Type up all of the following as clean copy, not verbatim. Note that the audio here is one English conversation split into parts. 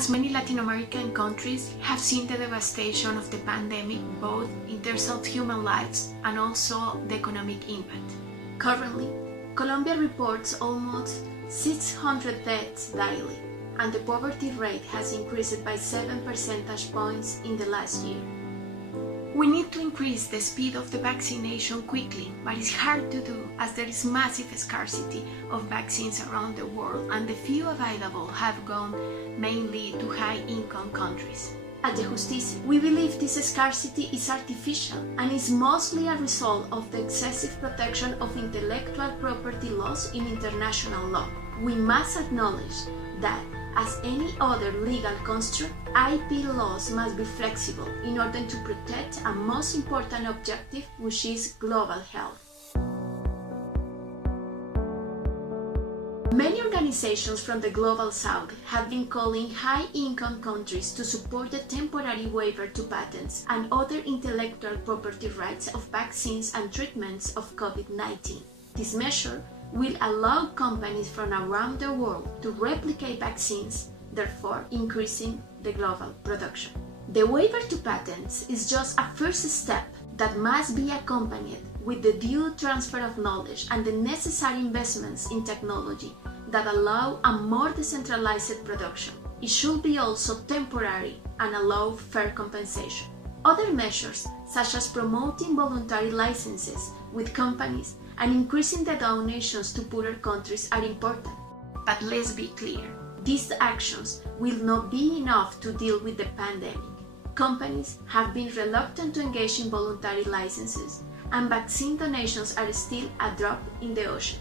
as many Latin American countries have seen the devastation of the pandemic both in terms of human lives and also the economic impact. Currently, Colombia reports almost 600 deaths daily, and the poverty rate has increased by 7 percentage points in the last year. We need to increase the speed of the vaccination quickly, but it's hard to do as there is massive scarcity of vaccines around the world and the few available have gone mainly to high-income countries. At Dejusticia, we believe this scarcity is artificial and is mostly a result of the excessive protection of intellectual property laws in international law. We must acknowledge that, as any other legal construct, IP laws must be flexible in order to protect a most important objective, which is global health. Many organizations from the Global South have been calling high-income countries to support the temporary waiver to patents and other intellectual property rights of vaccines and treatments of COVID-19. This measure will allow companies from around the world to replicate vaccines, therefore increasing the global production. The waiver to patents is just a first step that must be accompanied with the due transfer of knowledge and the necessary investments in technology that allow a more decentralized production. It should be also temporary and allow fair compensation. Other measures, such as promoting voluntary licenses with companies and increasing the donations to poorer countries, are important. But let's be clear, these actions will not be enough to deal with the pandemic. Companies have been reluctant to engage in voluntary licenses, and vaccine donations are still a drop in the ocean.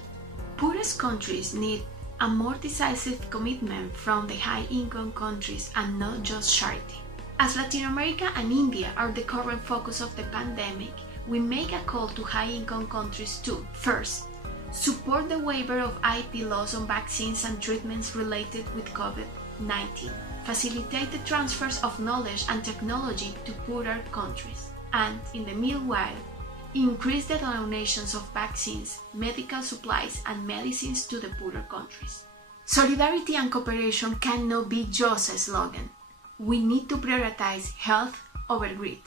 Poorest countries need a more decisive commitment from the high-income countries and not just charity. As Latin America and India are the current focus of the pandemic, we make a call to high-income countries to, first, support the waiver of IP laws on vaccines and treatments related with COVID-19, facilitate the transfers of knowledge and technology to poorer countries, and, in the meanwhile, increase the donations of vaccines, medical supplies, and medicines to the poorer countries. Solidarity and cooperation cannot be just a slogan. We need to prioritize health over greed.